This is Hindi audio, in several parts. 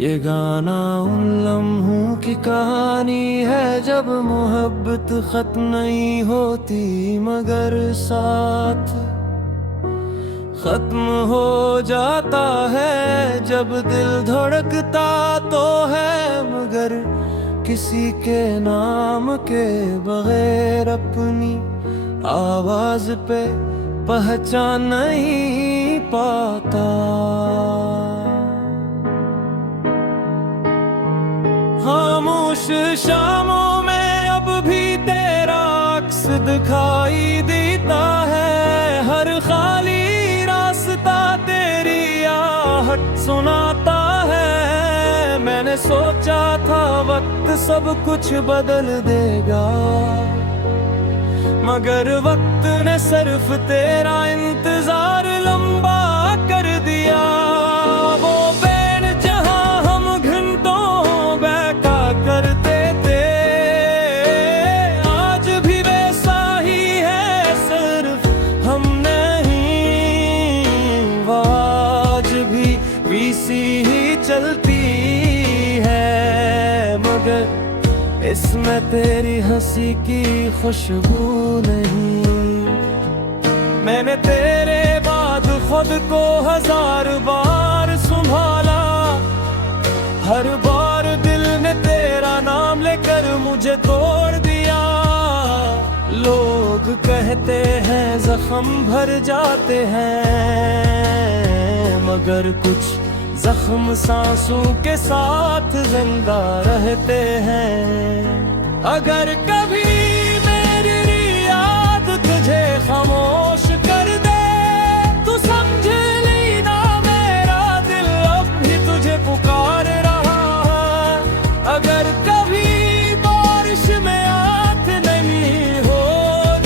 ये गाना उन लम्हों की कहानी है जब मोहब्बत खत्म नहीं होती मगर साथ खत्म हो जाता है। जब दिल धड़कता तो है मगर किसी के नाम के बगैर अपनी आवाज पे पहचान नहीं पाता। खामोश शामों में अब भी तेरा अक्स दिखाई देता है। हर खाली रास्ता तेरी आहट सुनाता है। मैंने सोचा था वक्त सब कुछ बदल देगा मगर वक्त ने सिर्फ तेरा इंतजार लंबा कर दिया। वो बेर जहां हम घंटों बैठा करते थे आज भी वैसा ही है सिर्फ हम नहीं। आज भी वीसी ही चलती है मगर इसमें तेरी हंसी की खुशबू नहीं। मैंने तेरे बाद खुद को 1000 बार संभाला। हर बार दिल ने तेरा नाम लेकर मुझे तोड़ दिया। लोग कहते हैं जख्म भर जाते हैं मगर कुछ जख्म सांसों के साथ जिंदा रहते हैं। अगर कभी मेरी याद तुझे खामोश कर दे तो समझ लेना मेरा दिल अब भी तुझे पुकार रहा है। अगर कभी बारिश में आंख नहीं हो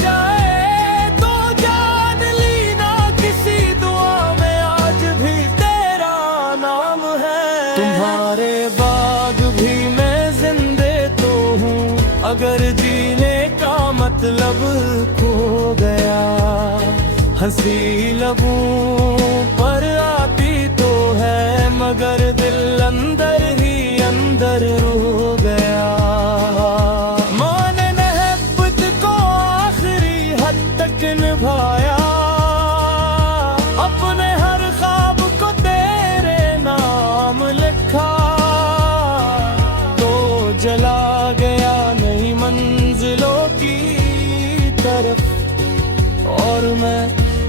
जाए तो जान लेना किसी दुआ में आज भी तेरा नाम है। तुम्हारे बाद भी मैं जिंदे तो हूँ अगर जीने का मतलब खो गया। हंसी लबों पर आती तो है मगर दिल अंदर ही अंदर रो गया। मैंने मोहब्बत को आखिरी हद तक निभाया। अपने हर ख्वाब को तेरे नाम लिखा तो जला गया नहीं मंजिलों की तरफ और मैं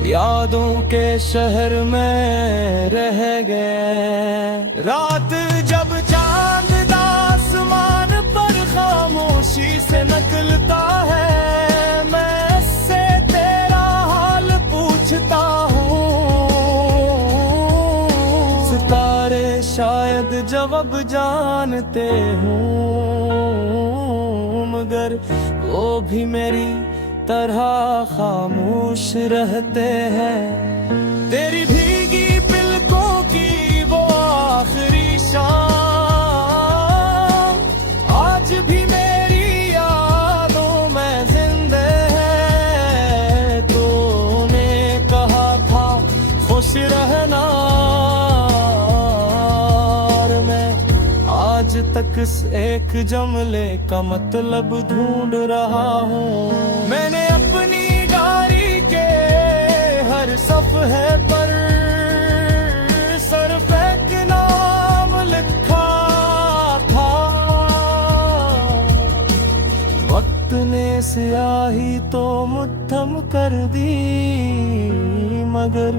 यादों के शहर में रह गया। रात जब चांद आसमान पर खामोशी से निकलता है मैं से तेरा हाल पूछता हूँ। सितारे शायद जवाब जानते हूँ मगर वो भी मेरी तरह खामोश रहते हैं। तेरी भीगी पलकों की वो आखिरी शाम आज भी मेरी यादों में जिंदा है। तूने कहा था खुश रहना और मैं आज तक एक जुमले का मतलब ढूंढ रहा हूँ। मैंने अपनी डायरी के हर सफ़े पर सर पे एक नाम लिखा था। वक्त ने स्याही तो मुट्ठम कर दी मगर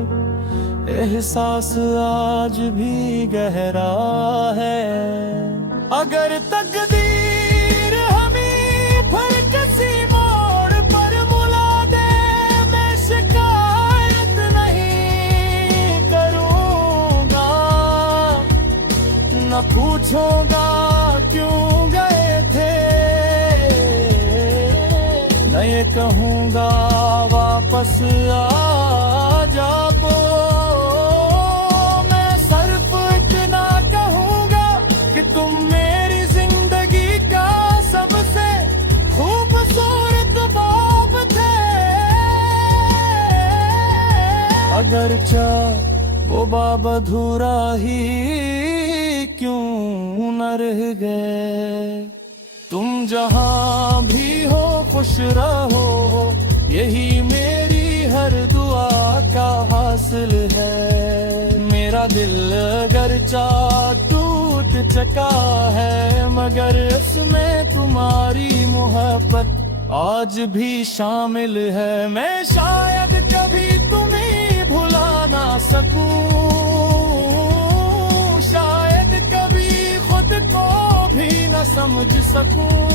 एहसास आज भी गहरा है। अगर तकदीर हमें फिर किसी मोड़ पर मुला दे मैं शिकायत नहीं करूँगा। न पूछूंगा क्यों गए थे मैं ये कहूँगा वापस आ जाओ। मैं सिर्फ इतना कहूँगा कि तुम मेरी जिंदगी का सबसे खूबसूरत बाब थे। अगरचा वो बाब अधूरा ही क्यों न रह गए। तुम जहाँ भी हो खुश रहो, यही मेरी हर दुआ का हासिल है। मेरा दिल अगरचा टूट चुका है, मगर इसमें तुम्हारी मोहब्बत आज भी शामिल है। मैं शायद कभी तुम्हें भुला ना सकूं, शायद कभी खुद को भी न समझ सकूं,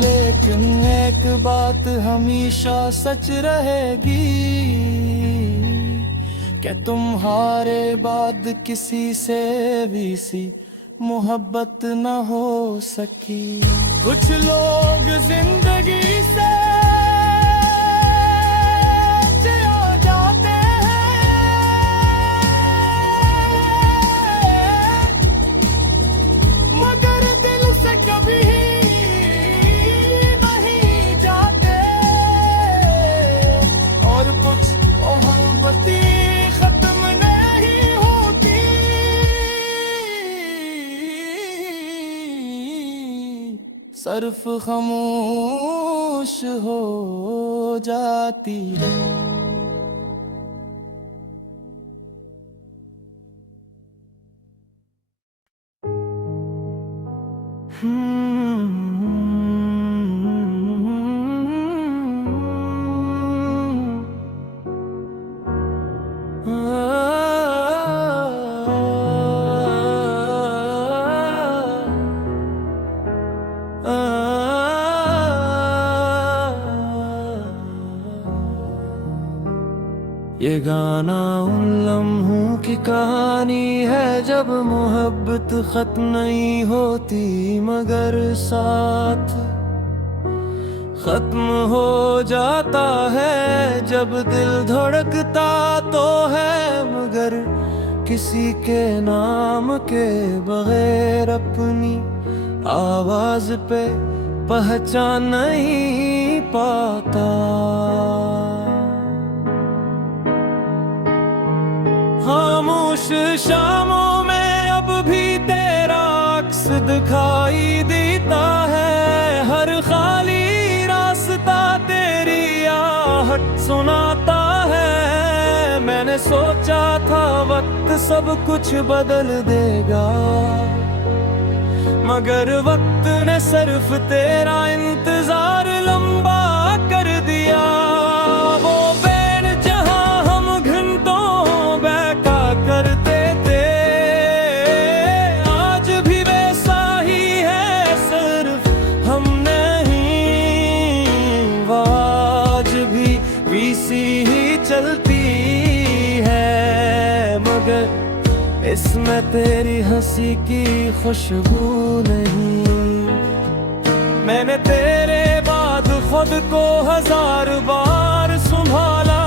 लेकिन एक बात हमेशा सच रहेगी कि तुम्हारे बाद किसी से भी सी मोहब्बत न हो सकी। कुछ लोग जिंदगी से चला जाते हैं, मगर दिल से कभी नहीं जाते। और कुछ मोहब्बतें खत्म नहीं होती, सिर्फ खामोश हो जाती है। ये गाना उन लम्हों की कहानी है जब मोहब्बत खत्म नहीं होती, मगर साथ खत्म हो जाता है। जब दिल धड़कता तो है, मगर किसी के नाम के बगैर अपनी आवाज पे पहचान नहीं पाता। खामोश शामों में अब भी तेरा अक्स दिखाई देता है। हर खाली रास्ता तेरी आहट सुनाता है। मैंने सोचा था वक्त सब कुछ बदल देगा, मगर वक्त ने सिर्फ तेरा इंतजार लंबा कर दिया। वो बैन जहां हम घंटों बैठा करते थे, आज भी वैसा ही है, सिर्फ हम नहीं। आज भी वीसी ही चलती है, मगर इसमें तेरी हंसी की खुशबू नहीं। मैंने तेरे बाद खुद को 1000 बार संभाला,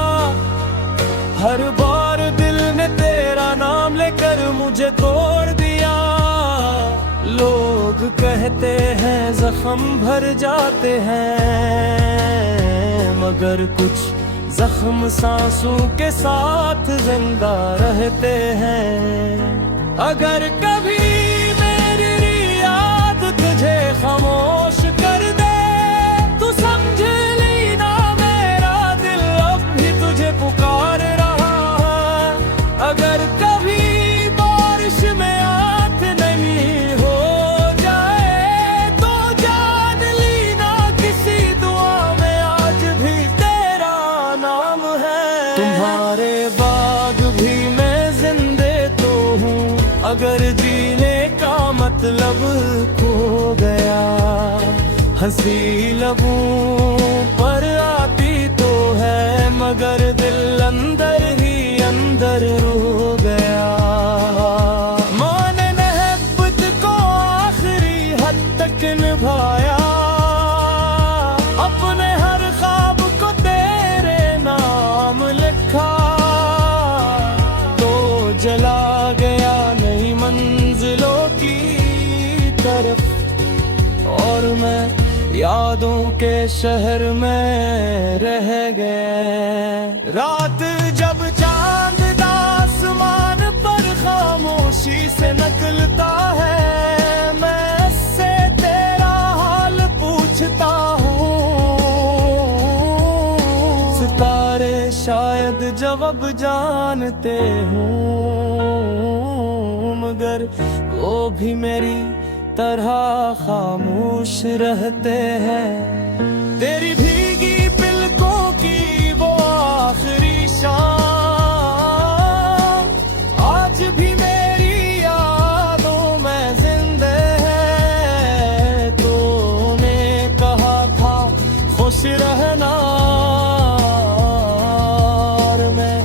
हर बार दिल ने तेरा नाम लेकर मुझे तोड़ दिया। लोग कहते हैं जख्म भर जाते हैं, मगर कुछ जख्म सांसों के साथ जिंदा रहते हैं। अगर कभी मेरी याद तुझे खामोश कर दे, तू समझ लेना मेरा दिल अब भी तुझे पुकार रहा है। अगर कभी बारिश में आँख नहीं हो जाए, तो जान लेना किसी दुआ में आज भी तेरा नाम है। तुम्हारे बाद भी मैं जिंदे तो हूँ, अगर जीने का मतलब खो गया। हंसी लबों पर आती तो है, मगर दिल अंदर ही अंदर रो गया। मैंने मोहब्बत को आखिरी हद तक निभाया, यादों के शहर में रह गए। रात जब चांद आसमान पर खामोशी से निकलता है, मैं से तेरा हाल पूछता हूँ। सितारे शायद जवाब जानते हूँ, मगर वो भी मेरी तरह खामोश रहते हैं। तेरी भीगी पलकों की वो आखिरी शाम आज भी मेरी यादों में जिंदा है। तूने कहा था खुश रहना, और मैं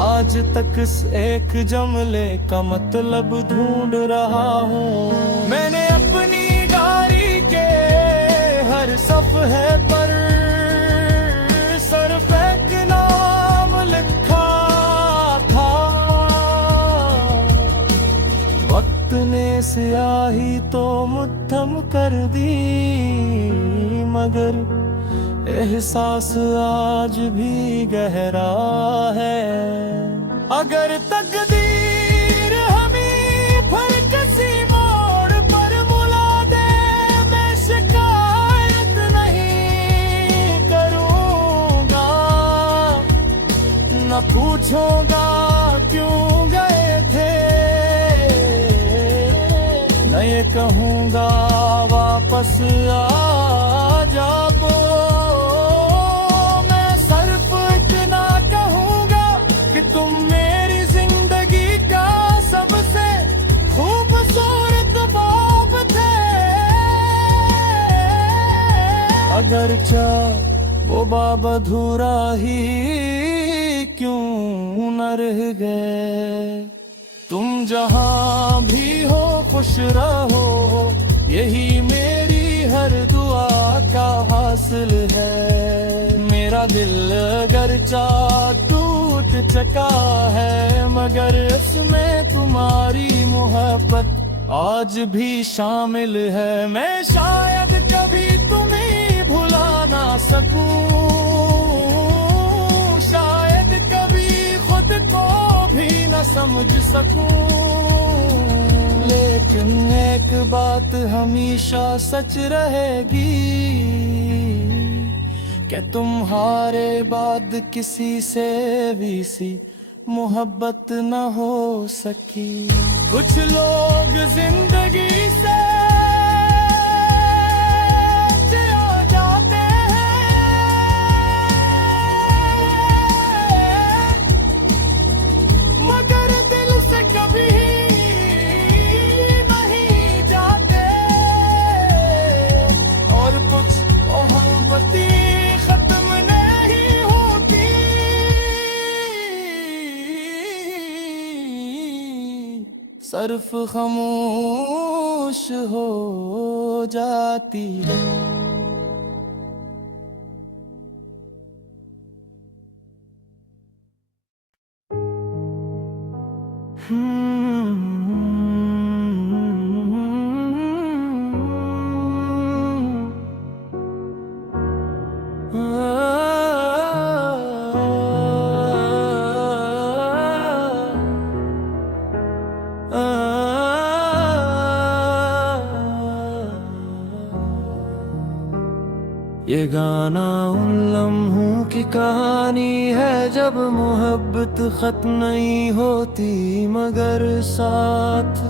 आज तक एक जुमले का मतलब ढूंढ रहा हूँ। मैंने अपनी गाड़ी के हर सफ़े पर सिर्फ एक नाम लिखा था। वक्त ने स्याही तो मुट्ठम कर दी, मगर एहसास आज भी गहरा है। अगर तकदीर हमें फिर किसी मोड़ पर मुला दे, मैं शिकायत नहीं करूँगा। न पूछूंगा क्यों गए थे, न ये कहूँगा वापस आ जाओ। अगरचा वो बाब अधूरा ही क्यों न रह गए। तुम जहां भी हो खुश रहो, यही मेरी हर दुआ का हासिल है। मेरा दिल अगरचा टूट चुका है, मगर इसमें तुम्हारी मोहब्बत आज भी शामिल है। मैं शायद कभी तुम्हें भुला ना सकूं, शायद कभी खुद को भी न समझ सकूं, लेकिन एक बात हमेशा सच रहेगी कि तुम्हारे बाद किसी से भी सी मोहब्बत न हो सकी। कुछ लोग जिंदगी से चला जाते हैं, मगर दिल से कभी नहीं जाते। और कुछ मोहब्बतें खत्म नहीं होती, सिर्फ खामोश हो जाती है। ये गाना उन लम्हों की कहानी है जब मोहब्बत खत्म नहीं होती, मगर साथ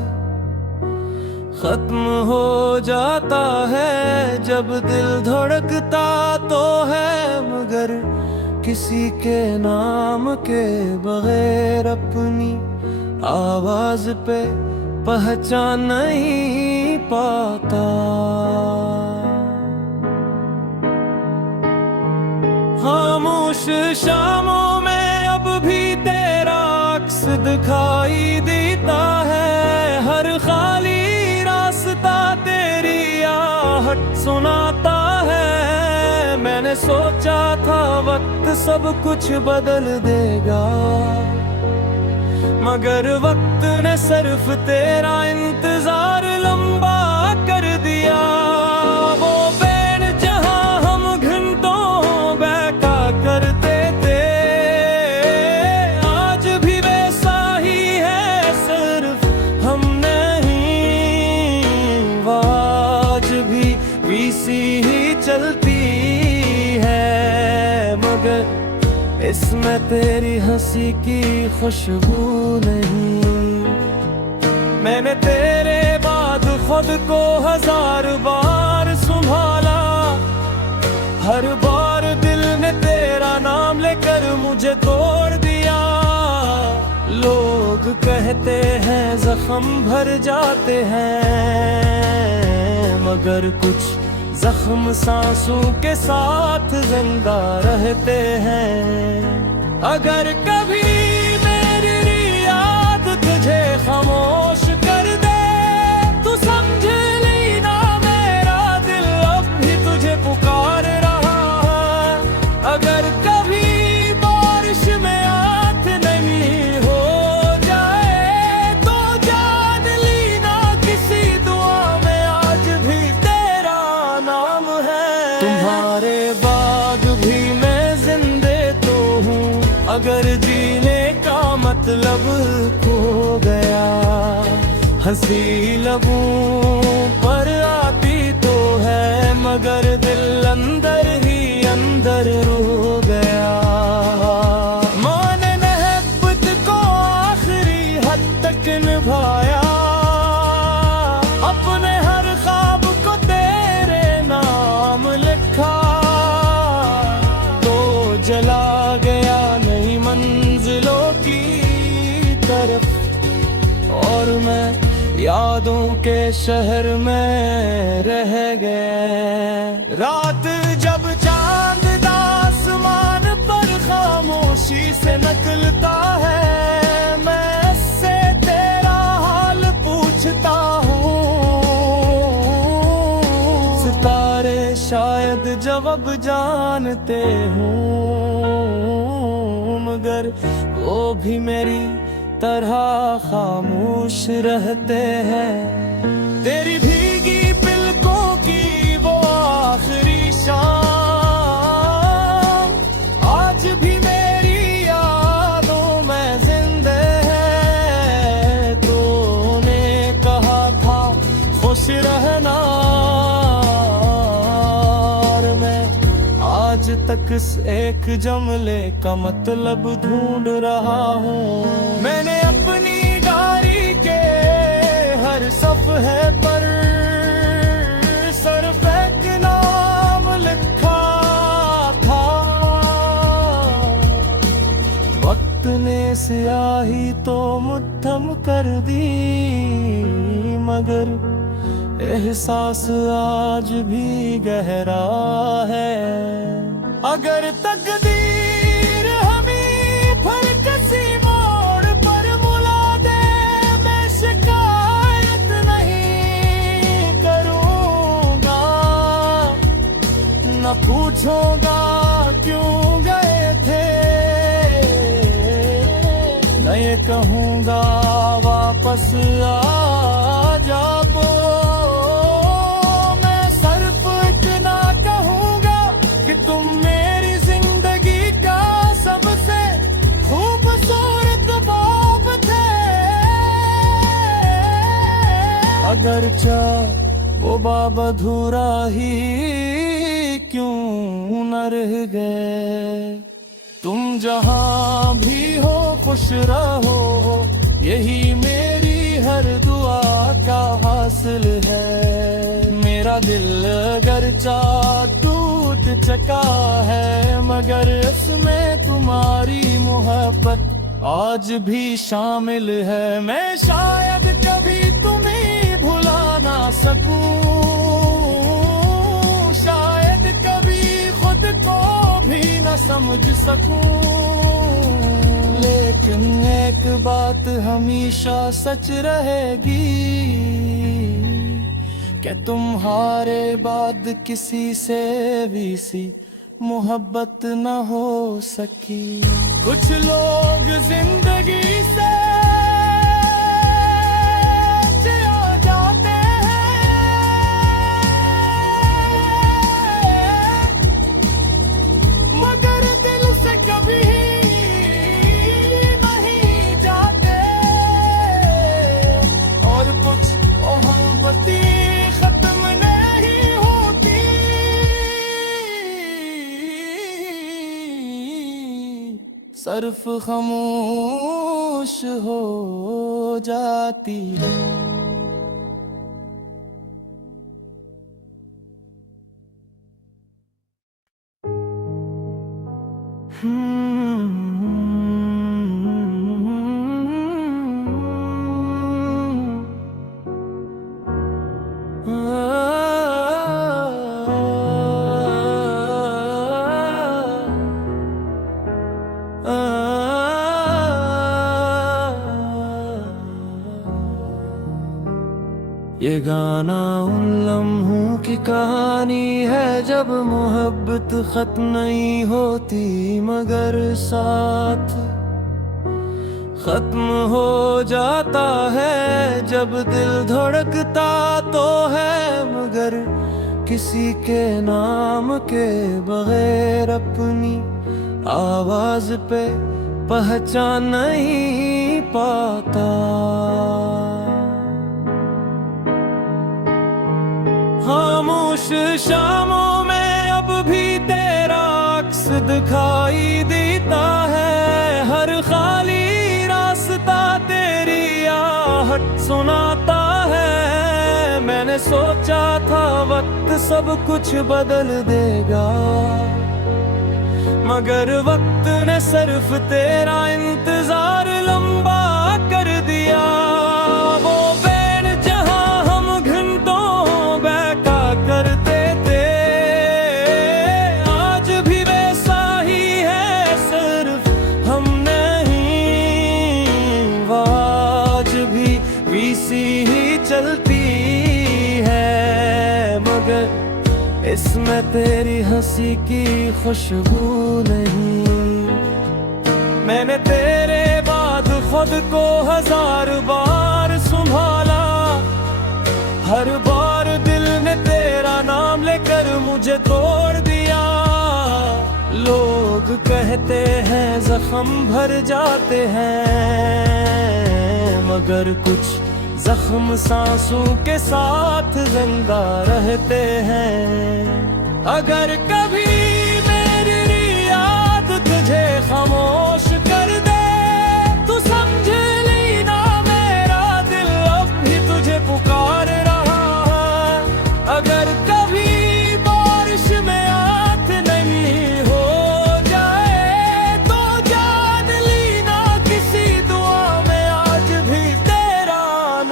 खत्म हो जाता है। जब दिल धड़कता तो है, मगर किसी के नाम के बगैर अपनी आवाज पे पहचान नहीं पाता। खामोश शामों में अब भी तेरा अक्स दिखाई देता है। हर खाली रास्ता तेरी आहट सुनाता है। मैंने सोचा था वक्त सब कुछ बदल देगा, मगर वक्त ने सिर्फ तेरा इंतजार लंबा कर दिया। वो इसमें तेरी हंसी की खुशबू नहीं। मैंने तेरे बाद खुद को 1000 बार संभाला, हर बार दिल ने तेरा नाम लेकर मुझे तोड़ दिया। लोग कहते हैं जख्म भर जाते हैं, मगर कुछ जख्म सांसों के साथ जिंदा रहते हैं। अगर कभी मेरी याद तुझे खामोश कर दे, तू समझ लेना मेरा दिल अब भी तुझे पुकार रहा है। अगर कभी बारिश में आंख नहीं हो जाए, तो जान लेना किसी दुआ में आज भी तेरा नाम है। तुम्हारे बाद भी मैं जिंदे तो हूँ, अगर जीने का मतलब खो गया। हंसी लबों पर आती तो है, मगर दिल अंदर ही अंदर रो गया। मैंने मोहब्बत को आखिरी हद तक निभाया, अपने हर ख्वाब को तेरे नाम लिखा। तो जला गया नई मंजिलों की तरफ, और मैं यादों के शहर में रह गए। रात जब चांद आसमान पर खामोशी से निकलता है, मैं उससे तेरा हाल पूछता हूँ। सितारे शायद जवाब जानते हूँ, मगर वो भी मेरी तरह खामोश रहते हैं। तेरी भीगी पलकों की वो आखिरी शाम आज भी मेरी यादों में जिंदा है। तूने कहा था खुश रहना, और मैं आज तक एक जुमले का मतलब ढूंढ रहा हूँ। मैंने अपनी डायरी के हर सफ़े पर सिर्फ एक नाम लिखा था। वक्त ने स्याही तो मुट्ठम कर दी, मगर एहसास आज भी गहरा है। अगर तकदीर हमें फिर किसी मोड़ पर मुला दे, मैं शिकायत नहीं करूँगा। न पूछूंगा क्यों गए थे, न ये कहूँगा वापस आ जाओ। तुम मेरी जिंदगी का सबसे खूबसूरत बाब थे। अगर चाह वो बाब अधूरा ही क्यों न रह गए। तुम जहां भी हो खुश रहो, यही मेरी हर दुआ का हासिल है। मेरा दिल अगर टूट चुका है, मगर इसमें तुम्हारी मोहब्बत आज भी शामिल है। मैं शायद कभी तुम्हें भुला ना सकूं, शायद कभी खुद को भी न समझ सकूं, लेकिन एक बात हमेशा सच रहेगी कि तुम्हारे बाद किसी से भी सी मोहब्बत न हो सकी। कुछ लोग जिंदगी से चले जाते हैं, मगर दिल से कभी नहीं जाते। और कुछ मोहब्बती सिर्फ खामोश हो जाती है। ये गाना उन लम्हों की कहानी है जब मोहब्बत खत्म नहीं होती मगर साथ खत्म हो जाता है। जब दिल धड़कता तो है मगर किसी के नाम के बगैर अपनी आवाज पे पहचान नहीं पाता। खामोश शामों में अब भी तेरा अक्स दिखाई देता है। हर खाली रास्ता तेरी आहट सुनाता है। मैंने सोचा था वक्त सब कुछ बदल देगा मगर वक्त ने सिर्फ तेरा इंतजार लंबा कर दिया। वो बैर जहां हम घंटों बैठा करते थे आज भी वैसा ही है सिर्फ हम नहीं। आज भी वीसी ही चलती है मगर इसमें तेरी हंसी की खुशबू नहीं। मैंने तेरे बाद खुद को 1000 बार संभाला। हर बार दिल ने तेरा नाम लेकर मुझे तोड़ दिया। लोग कहते हैं जख्म भर जाते हैं मगर कुछ जख्म सांसों के साथ जिंदा रहते हैं। अगर कभी मेरी याद तुझे खामोश कर दे तो समझ लेना मेरा दिल अब भी तुझे पुकार रहा है। अगर कभी बारिश में आँख नहीं हो जाए तो जान लेना किसी दुआ में आज भी तेरा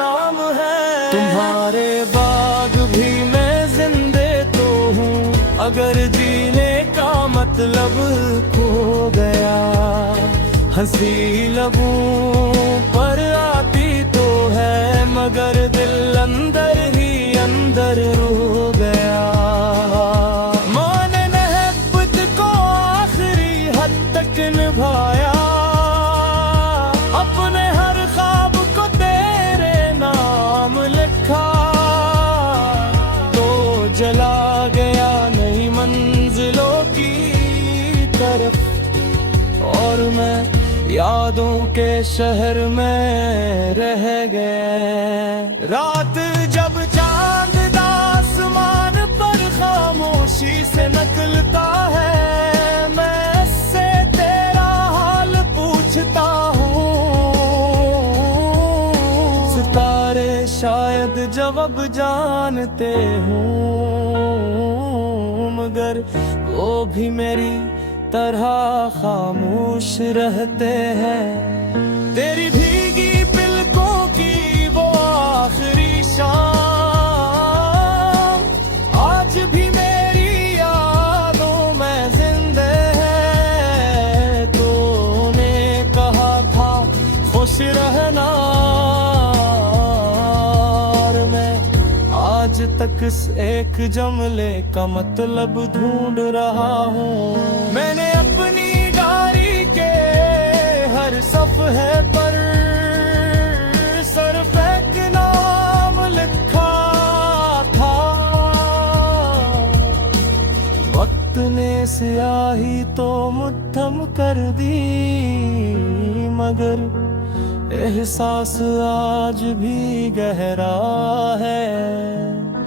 नाम है। तुम्हारे बाद भी मैं जिंदे तो हूँ अगर जीने का मतलब खो गया। हंसी लबों पर आती तो है मगर दिल अंदर ही अंदर रो गया। मैंने मोहब्बत को आखिरी हद तक निभाया। अपने हर ख्वाब को तेरे नाम लिखा तो जला गया नई मंजिलों की तरफ और मैं यादों के शहर में रह गए। रात जब चांद आसमान पर खामोशी से निकलता है मैं उससे तेरा हाल पूछता हूँ। सितारे शायद जवाब जानते हूँ मगर वो भी मेरी तरह खामोश रहते हैं। तेरी भीगी पलकों की वो आखिरी शाम आज भी मेरी यादों में जिंदा है। तूने कहा था खुश रहना और मैं आज तक एक जुमले का मतलब ढूंढ रहा हूँ। मैंने अपनी डायरी के हर सफ़े पर सिर्फ एक नाम लिखा था। वक्त ने स्याही तो मुट्ठम कर दी मगर एहसास आज भी गहरा है।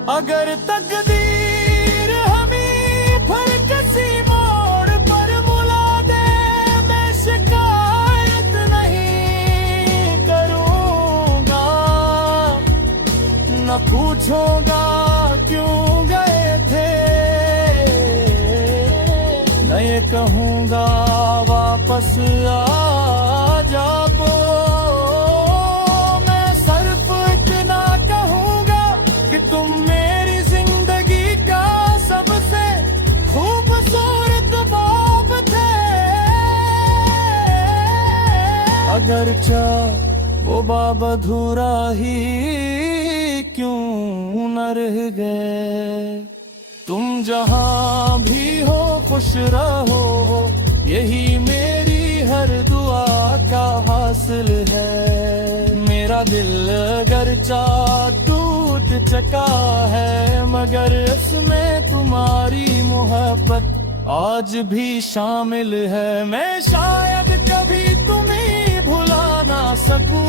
अगर तकदीर हमें फिर किसी मोड़ पर मुला दे मैं शिकार पूछूंगा क्यों गए थे, न ये कहूँगा वापस आ जाओ। मैं सिर्फ इतना कहूँगा कि तुम मेरी जिंदगी का सबसे खूबसूरत बाब थे। अगर चाह वो बाब अधूरा ही क्यों न रह गए। तुम जहां भी हो खुश रहो, यही मेरी हर दुआ का हासिल है। मेरा दिल अगरचा टूट चुका है, मगर इसमें तुम्हारी मोहब्बत आज भी शामिल है। मैं शायद कभी तुम्हें भुला ना सकूं,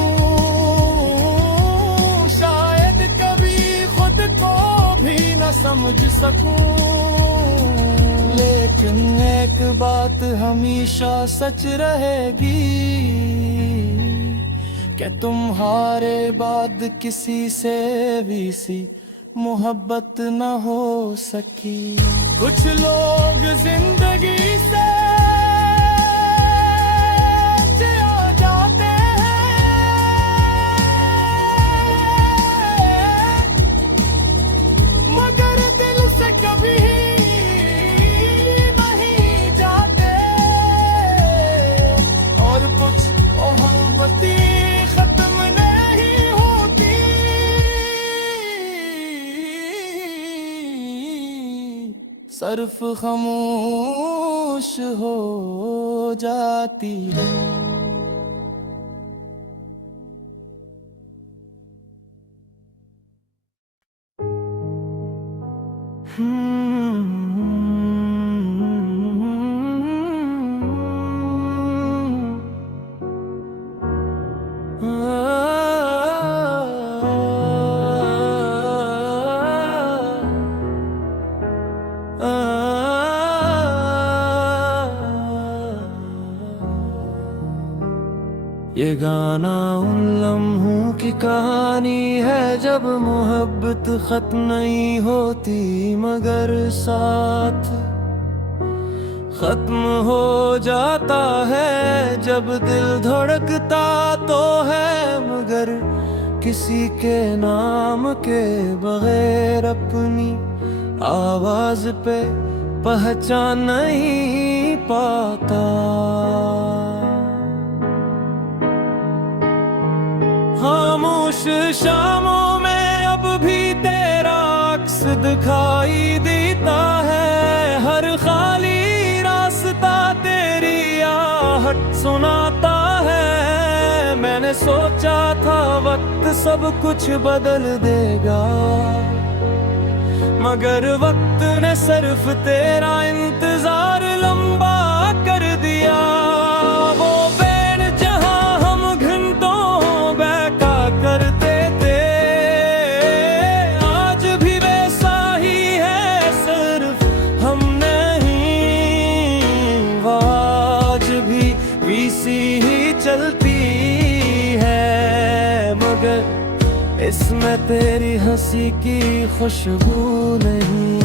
शायद कभी खुद को भी न समझ सकूं, लेकिन एक बात हमेशा सच रहेगी कि तुम्हारे बाद किसी से भी सी मोहब्बत न हो सकी। कुछ लोग जिंदगी से चला जाते हैं, मगर दिल से कभी नहीं जाते। और कुछ मोहब्बतें खत्म नहीं होती, सिर्फ खामोश हो जाती है। ये गाना उन लम्हों की कहानी है जब मोहब्बत खत्म नहीं होती, मगर साथ खत्म हो जाता है। जब दिल धड़कता तो है, मगर किसी के नाम के बगैर अपनी आवाज पे पहचान नहीं पाता। खामोश शामों में अब भी तेरा अक्स दिखाई देता है, हर खाली रास्ता तेरी आहट सुनाता है। मैंने सोचा था वक्त सब कुछ बदल देगा, मगर वक्त ने सिर्फ तेरा इंतजार लंबा कर दिया। वो बैन जहां हम घंटों बैठा करते थे, आज भी वैसा ही है, सिर्फ हम नहीं। आज भी वैसी ही चलती है, मगर इसमें तेरी हंसी की खुशबू नहीं।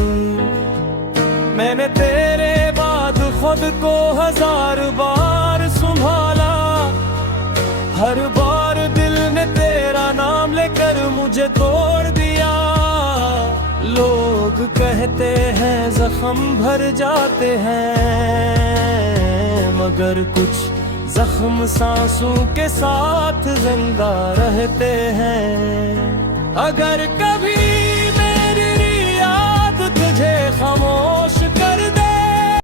मैंने तेरे बाद खुद को 1000 बार संभाला, हर बार दिल ने तेरा नाम लेकर मुझे तोड़ दिया। लोग कहते हैं जख्म भर जाते हैं, मगर कुछ जख्म सांसों के साथ जिंदा रहते हैं। अगर